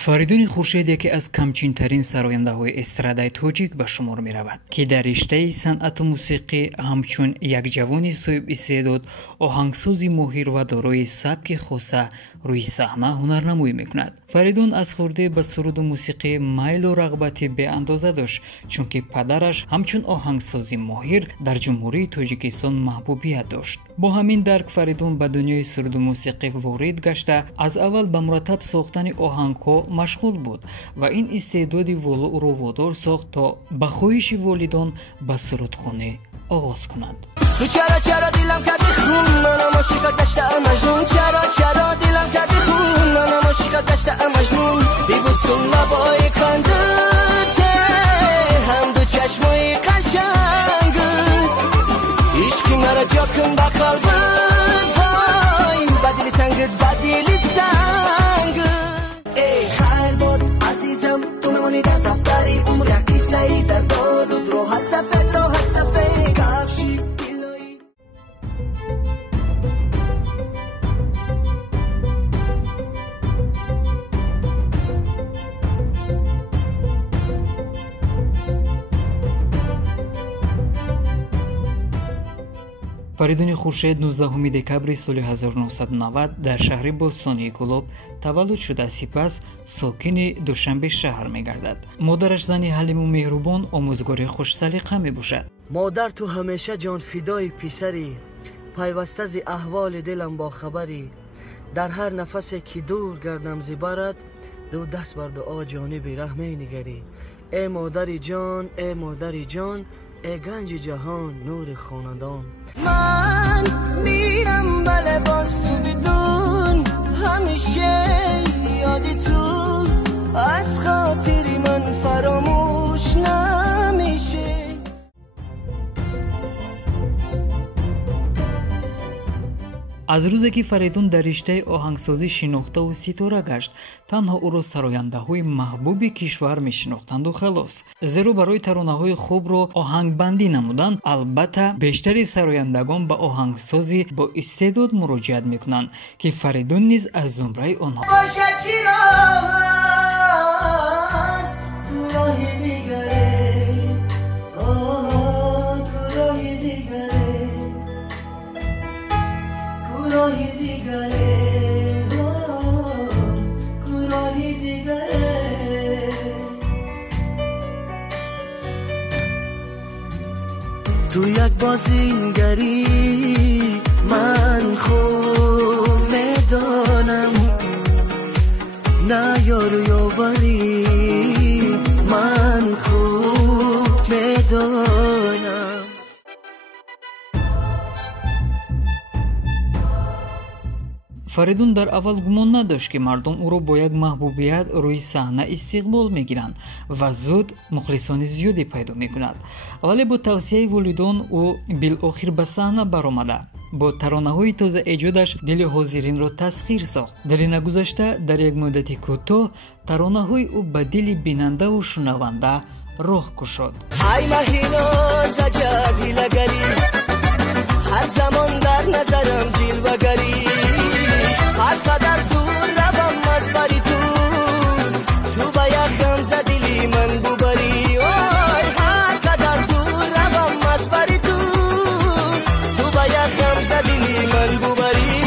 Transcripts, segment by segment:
фаридуни хуршед яке аз камчинтарин сарояндаҳои эстрадаи тоҷик ба шумор меравад, ки дар риштаи санъату мусиқӣ ҳамчун як ҷавони соҳибистеъдод, оҳангсози моҳир ва дорои сабки хоса рӯи саҳна ҳунарнамоӣ мекунад. Фаридун аз хурдӣ ба суруду мусиқӣ майлу рағбати беандоза дошт, чунки падараш ҳамчун оҳангсози моҳир дар ҷумҳурии Тоҷикистон маҳбубият дошт. бо ҳамин дарк Фаридун ба дунёи суруду мусиқӣ ворид гашта, аз аввал ба мураттаб сохтани оҳангҳо машғул буд ва ин истеъдоди воло ӯро водор сохт, то ба хоҳиши волидон ба сурудхонӣ оғоз кунад. تو چرا دیلم کردی خون منم عاشقت گشتم مجنون چرا دیلم کردی خون منم عاشقت گشتم مجنون بیبوسون لبای خندت که هم دو چشمای قشنگت عشقی مرا جا کن با قلبت وای بدلی تنگت بدلی سنگت ای خیر بود عزیزم تو میمونی در دفتری عمر یک قصه در دالود راحت سفید کفشی фаридуни хуршед 19 декабри соли 1990 дар шаҳри бостонии Гулоб таваллуд шуда, сипас сокини Душанбе шаҳр мегардад. модараш зани ҳалиму меҳрубон, омӯзгори хушсалиқа мебошад. مادر تو همیشه جان فدای پسری پیوسته ز احوال دلم با خبری در هر نفسی که دور گردم ز برت دو دست بر دعا جانب رحمه نگری ای مادری جان ای مادری جان ای گنج جهان نور خاندان من میرم بله باز تو بدون همیشه یادی تو از خاطری من فراموش نمیشه. аз рӯзе ки Фаридун дар риштаи оҳангсозӣ шинохтаву ситора гашт, танҳо ӯро сарояндаҳои маҳбуби кишвар мешинохтанду халос. зеро барои таронаҳои хубро оҳангбандӣ намудан, албатта бештари сарояндагон ба оҳангсози бо истеъдод муроҷиат мекунанд, ки Фаридун низ аз зумраи онҳо تو یک بازینگری من خوب میدانم نه یارو یاوری من خوب میدانم. Фаридун дар аввал гумон надошт, ки мардум ӯро бо як маҳбубият рӯи саҳна истиқбол мегиранд ва зуд мухлисони зиёде пайдо мекунад. вале бо тавсияи волидон ӯ билохир ба саҳна баромада, бо таронаҳои тоза эҷодаш дили ҳозиринро тасхир сохт. дали нагузашта дар як муддати кӯтоҳ таронаҳои ӯ ба дили бинандаву шунаванда роҳ кушод. ای مهیناز عجب هیله‌گری هر زمان در نظرم جلوه‌گری هر قدر دور روم از بری تو با یخم زدیلی من ببری هر قدر دور روم از بری تو با یخم زدیلی من ببری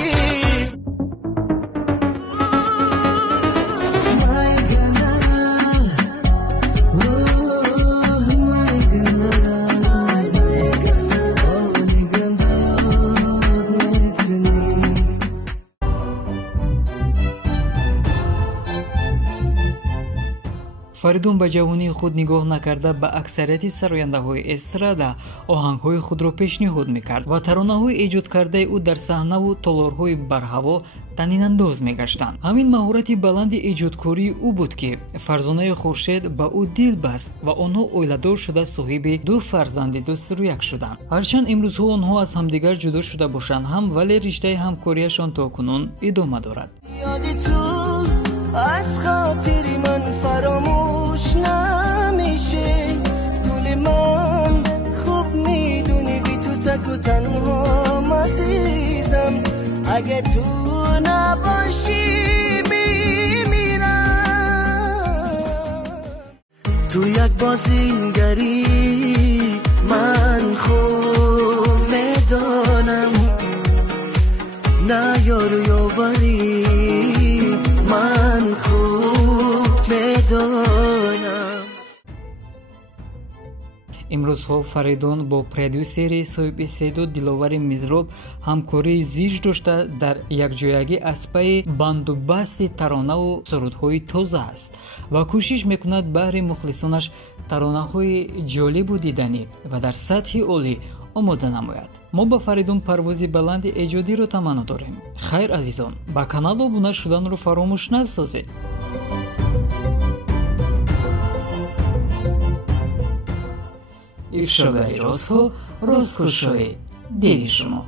Фаридун ба ҷавонии худ нигоҳ накарда ба аксарияти сарояндаҳои эстрада оҳангҳои худро пешниҳод мекард ва таронаҳои эҷодкардаи ӯ дар саҳнаву толорҳои барҳаво танинандоз мегаштанд. ҳамин маҳорати баланди эҷодкории ӯ буд, ки фарзонаи Хуршед ба ӯ дил баст ва онҳо оиладор шуда соҳиби ду фарзанди дуструяк шуданд. ҳарчанд имрӯзҳо онҳо аз ҳамдигар ҷудо шуда бошанд ҳам, вале риштаи ҳамкорияшон то кунун идома дорад. از خاطری من فراموش نمیشه گل من خوب میدونی بی تو تک و تنها عزیزم اگه تو نباشی میمیرم یک بازینگری من خوب میدانم نه یارو یاوری من خوب میدانم. имрӯзҳо Фаридун бо продюсери соҳиби истеъдод Диловари Мизроб ҳамкории зич дошта дар якҷоягӣ аз пайи банду басти таронаву сурудҳои тоза аст ва кӯшиш мекунад баҳри мухлисонаш таронаҳои ҷолибу диданӣ ва дар сатҳи олӣ омода намояд. мо ба Фаридун парвози баланди эҷодиро таманно дорем. Хайр азизон, ба канал обуна шуданро фаромӯш насозед. ифшогари розҳо, розкушои дили шумо.